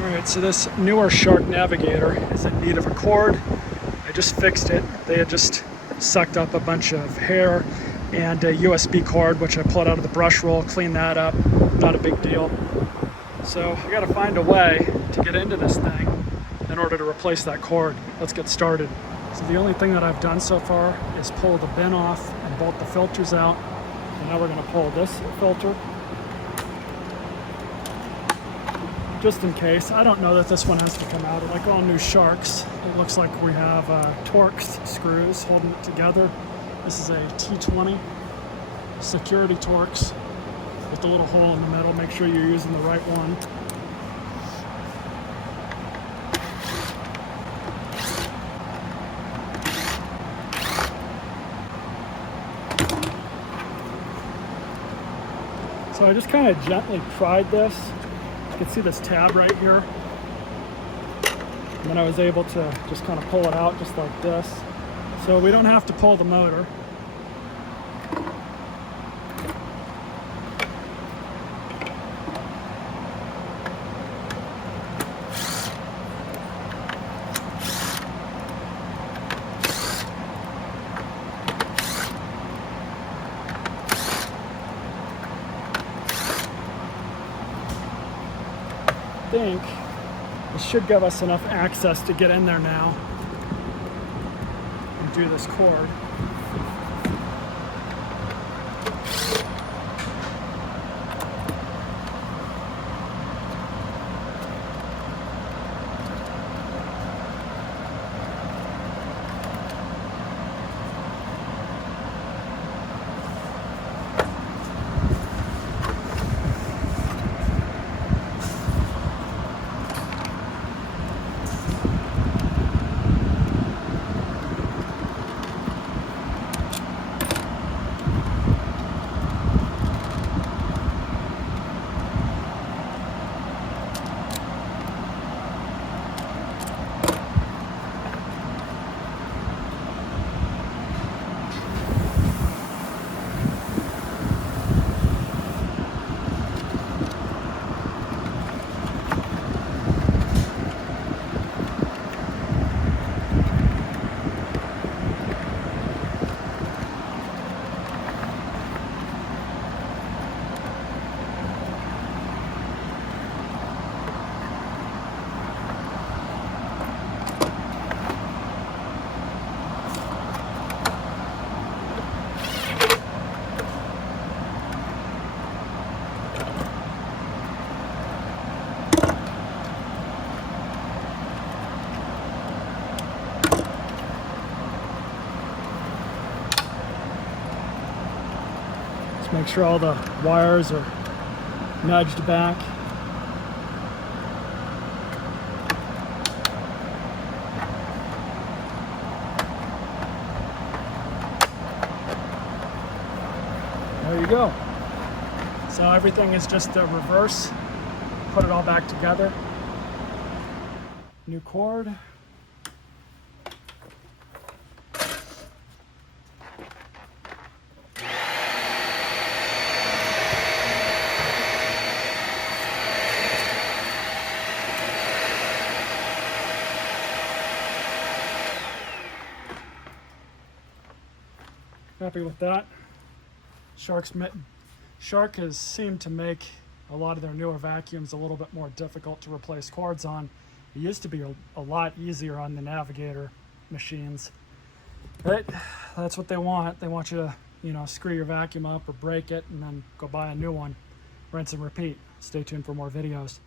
Alright, so this newer Shark Navigator is in need of a cord. I just fixed it. They had just sucked up a bunch of hair and a USB cord, which I pulled out of the brush roll, cleaned that up. Not a big deal. So I gotta find a way to get into this thing in order to replace that cord. Let's get started. So the only thing that I've done so far is pull the bin off and bolt the filters out. And now we're gonna pull this filter. Just in case. I don't know that this one has to come out. Like all new Sharks, it looks like we have Torx screws holding it together. This is a T20 security Torx with a little hole in the middle. Make sure you're using the right one. So I just kind of gently pried this. You can see this tab right here. And then I was able to just kind of pull it out just like this. So we don't have to pull the motor. I think it should give us enough access to get in there now and do this cord. Make sure all the wires are nudged back. There you go. So everything is just the reverse. Put it all back together. New cord. Happy with that. Shark has seemed to make a lot of their newer vacuums a little bit more difficult to replace cords on. It used to be a lot easier on the Navigator machines. But that's what they want. They want you to, screw your vacuum up or break it and then go buy a new one. Rinse and repeat. Stay tuned for more videos.